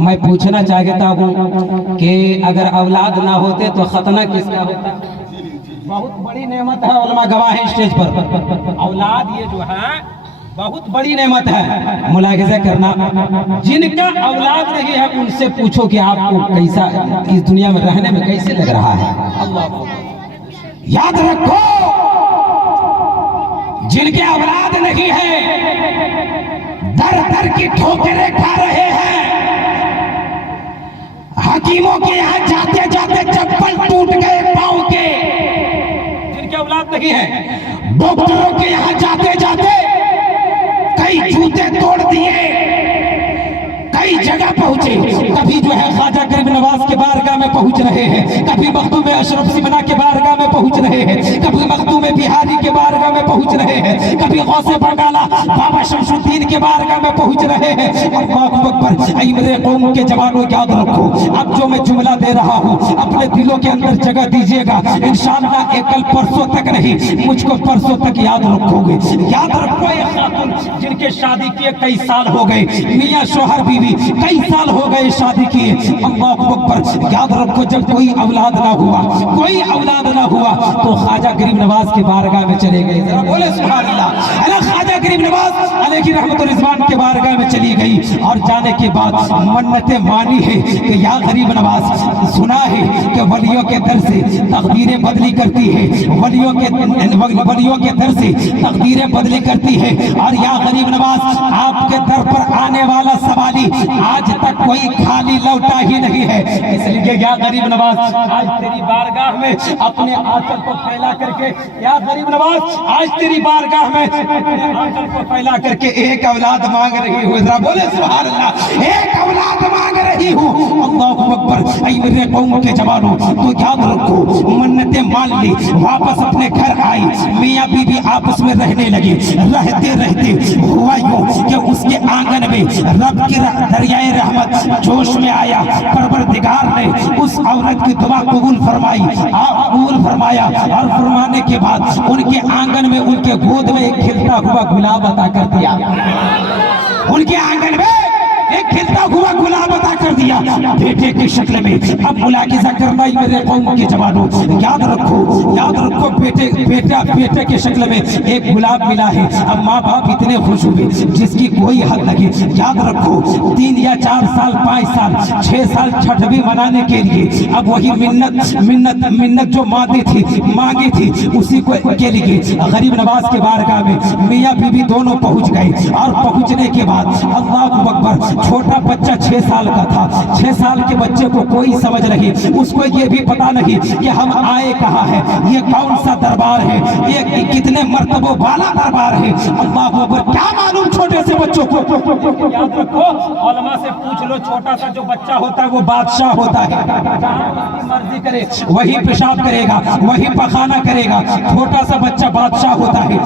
मैं पूछना चाहता हूँ कि अगर औलाद ना होते तो खतना किसका होता? बहुत बड़ी नेमत है, उलमा गवाह है स्टेज पर। औलाद ये जो है बहुत बड़ी नेमत है, मुलाहिजा करना। जिनका औलाद नहीं है उनसे पूछो कि आपको कैसा इस दुनिया में रहने में कैसे लग रहा है। अल्लाह को याद रखो, जिनके औलाद नहीं है दर दर की ठोकरें खा रहे हैं। हकीमों के यहाँ जाते जाते चप्पल टूट गए पांव के, जिनके औलाद नहीं है। डॉक्टरों के यहाँ जाते जाते कई जूते तोड़ दिए, कई जगह पहुंचे। कभी जो है ख्वाजा गरीब नवाज के बारगाह में पहुंच रहे हैं, कभी मखदूम अशरफ सिमना के बारगाह में पहुंच रहे हैं, कभी मखदूम बिहारी के बारगाह में पहुंच रहे हैं, कभी गौसे बरगाला बाबा शमसुद्दीन के बारगाह में पहुंच रहे हैं। अल्लाहू अकबर। ऐ मेरे कौम के जवानों, याद रखो, अब जो मैं जुमला दे रहा हूँ अपने दिलों के अंदर जगह दीजिएगा। इंशाअल्लाह एक कल परसों तक नहीं, मुझको परसों तक याद रखोगे। याद रखो, ये खातून जिनके शादी किए कई साल हो गए, मियां शोहर बीवी कई साल हो गए शादी किए। अल्लाहू अकबर। याद रखो, जब कोई औलाद ना हुआ, कोई औलाद ना हुआ तो ख्वाजा गरीब नवाज के बारगाह में चले गए। जरा बोले सुभान अल्लाह। अरे ख्वाजा गरीब नवाज अलैहि रहमतुल रिजवान के बारगाह में चली गई और जाने के बाद मन्नतें मानी है कि या गरीब नवाज, सुना है कि वलियों के दर से तकदीरें बदली करती है, वलियों के दर से तकदीरें बदली करती है। और या गरीब नवाज, आपके दर पर आने वाला सवाली आज तक कोई खाली लौटा ही नहीं है। इसलिए या गरीब नवाज, आज तेरी बारगाह में अपने आंचल को फैला करके, या गरीब नवाज आज तेरी बारगाह में अपने आंचल को फैला करके एक औलाद मांग रही हूँ। जरा बोले सुभान अल्लाह। एक औलाद मांग रही हूँ। अल्लाहू अकबर। ऐ मेरे कौम के जवानों, तो याद रखो, मन्नतें मान ली, वापस अपने घर आई, मियाँ बीबी आपस में रहने लगे। रहते रहते हुआ यूं कि उसके आंगन में रब की दरियाए रहमत जोश में आया। परवरदिगार ने उस औरत की दुआ कबूल फरमाई, कबूल फरमाया। और फरमाने के बाद उनके आंगन में, उनके गोद में एक खिलता हुआ गुलाब अता कर दिया। उनके आंगन में एक खिलता हुआ गुलाब अता कर दिया बेटे की शक्ल में। अब मुलाहिजा करना ही मेरे कौम के जवानों, याद रखो, याद रखो, बेटे के शक्ल में एक गुलाब मिला है। अब माँ बाप इतने खुश हुए जिसकी कोई हद लगे। याद रखो, 3 या 4 साल, 5 साल, 6 साल छठवीं मनाने के लिए अब वही मिन्नत जो मांगी थी उसी को के लिए गरीब नवाज के बारगाह में मियाँ बीबी दोनों पहुंच गए। और पहुंचने के बाद अल्लाहू अकबर, छोटा बच्चा 6 साल का था। 6 साल के बच्चे को कोई समझ नहीं, उसको ये भी पता नहीं कि हम आए कहाँ है, ये कौन सा दरबार है, ये कितने मर्तबों वाला दरबार है। अल्लाह अकबर। क्या मालूम छोटे से बच्चों को। याद रखो, उलमा से पूछ लो, छोटा सा जो बच्चा होता है वो बादशाह होता है, जहाँ मर्जी करे वही पेशाब करेगा, वही पखाना करेगा। छोटा सा बच्चा बादशाह होता है।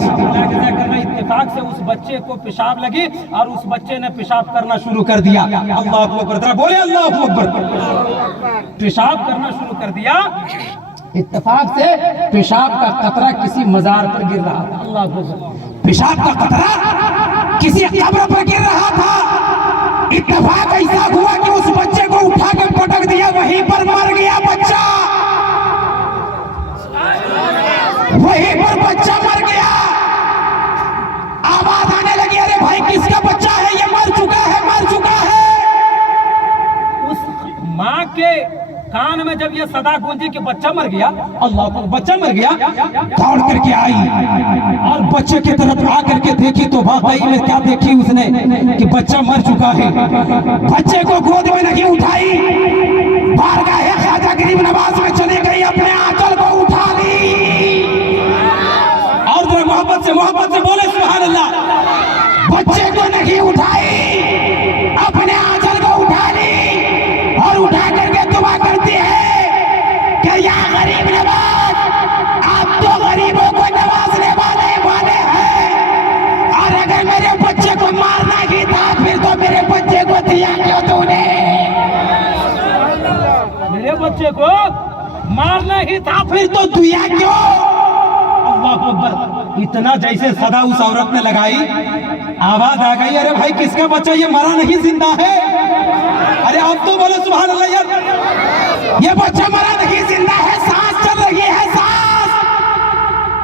इत्तेफाक से उस बच्चे को पेशाब लगी और उस बच्चे ने पेशाब करना शुरू कर दिया। अल्लाहू अकबर। बोले अल्लाहू अकबर। पेशाब करना शुरू कर दिया। इत्तेफाक से पेशाब का कतरा किसी मजार पर गिर रहा था। अल्लाहू अकबर। पेशाब का कतरा किसी कब्र पर गिर रहा था। इत्तेफाक ऐसा हुआ कि उस बच्चे को उठा के पटक दिया, वहीं पर मर गया बच्चा, वहीं पर बच्चा मर गया। आवाज आने लगी, अरे भाई किसका बच्चा है, ये मर चुका है, मर चुका है। उस माँ के कान में जब ये सदा गूंजी कि बच्चा मर गया, अल्लाह को बच्चा मर गया, दौड़ करके आई और बच्चे की तरफ आ करके देखी तो वाकई में क्या देखी उसने कि बच्चा मर चुका है। बच्चे को गोद में नहीं उठाई, बारगाह ख्वाजा गरीब नवाज में चली गई, अपने आंचल को उठा ली और जरा मोहब्बत से बोले सुभान अल्लाह। बच्चे को नहीं उठाई, अपने आंचल को उठा ली और उठा करके दुआ करती है कि या गरीब नवाज, आप तो गरीबों को नवाजने वाले हैं, और अगर मेरे बच्चे को मारना ही था फिर तो मेरे बच्चे को दिया क्यों तूने। मेरे बच्चे को मारना ही था फिर तो दिया क्यों। अल्लाह अकबर। इतना जैसे सदा उस औरत ने लगाई, आवाज आ गई, अरे भाई किसका बच्चा, ये मरा नहीं जिंदा है। सुभान अल्लाह यार। ये बच्चा मरा नहीं, जिंदा है, सांस चल रही है, सांस।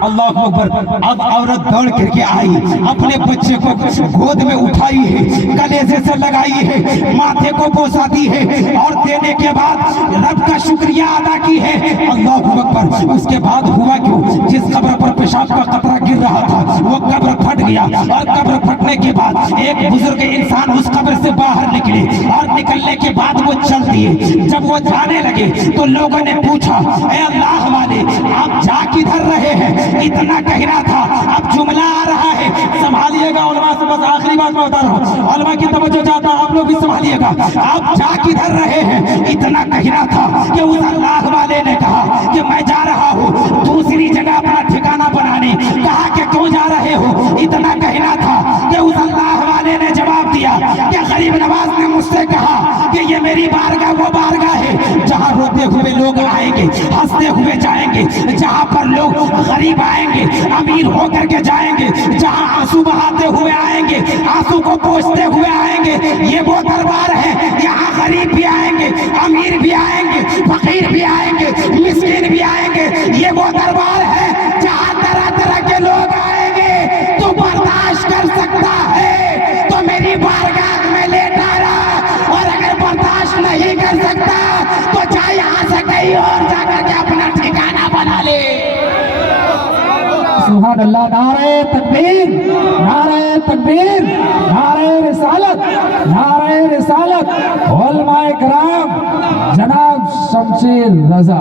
अल्लाह अकबर। अब औरत दौड़ करके आई, अपने बच्चे को गोद में उठाई है, कलेजे से लगाई है, माथे को बोसा दी है और देने के बाद रब का शुक्रिया अदा की है। अल्लाह अकबर। उसके बाद हुआ क्यों, जिस कब्र पर पेशाब का कतरा गिर रहा था वो कब्र फट गया और कब्र फटने के बाद एक बुजुर्ग इंसान उस कब्र से बाहर निकले और निकलने के बाद वो चल दिए। जब वो जाने लगे तो लोगों ने पूछा, ऐ अल्लाह वाले, आप जा किधर रहे हैं? इतना कहना था। अब जुमला आ रहा है, संभालिएगा उलमा से, बस आखिरी बात मैं बता रहा हूँ, उलमा की तवज्जो चाहता हूं, आप लोग भी संभालिएगा। आप जा किधर रहे हैं? इतना कहना था कि उस अल्लाह वाले ने कहा कि मैं जा रहा हूँ दूसरी जगह अपना ठिकाना बनाने। कहा कि क्यों जा रहे हो? इतना कहना था कि उस अल्लाह वाले ने जवाब दिया कि गरीब नवाज ने मुझसे कहा कि ये मेरी बारगाह वो बारगाह है जहाँ रोते हुए लोग आएंगे, हंसते हुए जाएंगे, जहाँ पर लोग गरीब आएंगे, अमीर होकर के जाएंगे, जहाँ आंसू बहाते हुए आएंगे, आंसू को पोंछते हुए आएंगे। ये वो दरबार है, यहाँ गरीब भी आएंगे, अमीर भी आएंगे, फकीर भी आएंगे, मिस्किन भी आएंगे। ये वो दरबार है जहाँ तरह तरह के लोग आएंगे। तो बर्दाश्त कर सकता है तो मेरी बारगाह में लेट आ रहा, और अगर बर्दाश्त नहीं कर सकता तो चाहे यहाँ से कहीं और जाकर के अपना ठिकाना बना ले। सुभान अल्लाह। नारे तकबीर, नारे तकबीर, नारे रिसालत, नारे रिसालत। उलमाए कराम जनाब शमशेर रजा।